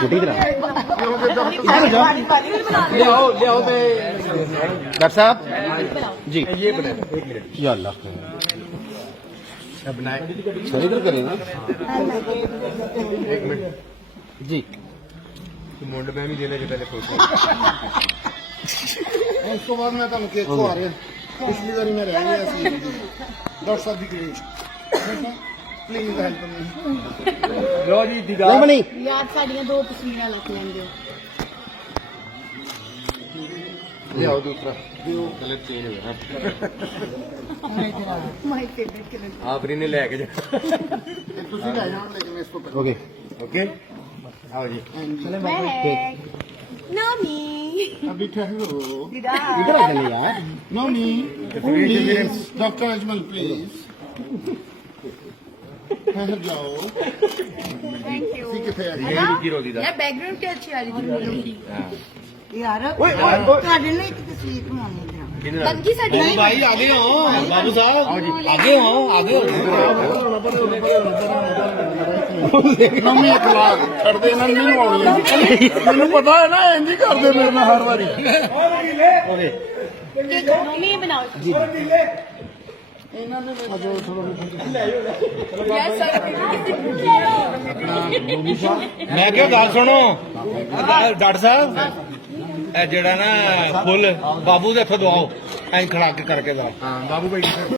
छोटी तरह डॉक्टर साहब जी ये बनाए या अल्लाह बनाए सर इधर करेगा एक मिनट जी मुंड में भी देने के पहले फोटो उसको बाद में तो केक को आ रहे पिछली बार मैं रह गया सी डॉक्टर साहब की प्लीज हेल्प मी लो जी दीदार बनी यार साड़ियां दो तस्वीरां रख लेंगे ले आओ दूसरा कलर चेंज हो गया माय फेवरेट कलर आफरीन ने लेके जा ਤੁਸੀਂ ਲੈ ਜਾਓ लेकिन मैं इसको ओके ओके आओ जी चले भाई नोनी अभी ठहरो इधर आ जाइए यार नोनी डॉक्टर अजमल प्लीज ठहर जाओ थैंक यू किथे आ गई की रोदी दा यार बैकग्राउंड क्या अच्छी आ रही थी यार ਤੁਹਾਡੇ ਲਈ ਇੱਕ ਤਸਵੀਰ ਬਣਾਉਣੀ ਹੈ ਬੰਗੀ ਸਾਡੀ ਨਹੀਂ ਭਾਈ ਆਗੇ ਹੋ ਬਾਬੂ ਸਾਹਿਬ ਆਗੇ ਹੋ ਨਵੀਂ ਅਖਲਾਕ ਛੱਡਦੇ ਇਹਨਾਂ ਨੂੰ ਨਹੀਂ ਆਉਣੀ ਮੈਨੂੰ ਪਤਾ ਹੈ ਨਾ ਇੰਜ ਹੀ ਕਰਦੇ ਮੇਰੇ ਨਾਲ ਹਰ ਵਾਰੀ ਨਵੀਂ ਬਣਾਓ ਜੀ ਇਹਨਾਂ ਨੇ ਅਜੋ ਥੋੜਾ ਮੈਂ ਕਿਹਾ ਗੱਲ ਸੁਣੋ ਡਾਕਟਰ ਸਾਹਿਬ ਇਹ ਜਿਹੜਾ ਨਾ ਫੁੱਲ ਬਾਬੂ ਦੇ ਹੱਥੋਂ ਦਵਾਓ ਐਂ ਖੜਾ ਕੇ ਕਰਕੇ ਦਾ ਹਾਂ ਬਾਬੂ ਭਾਈ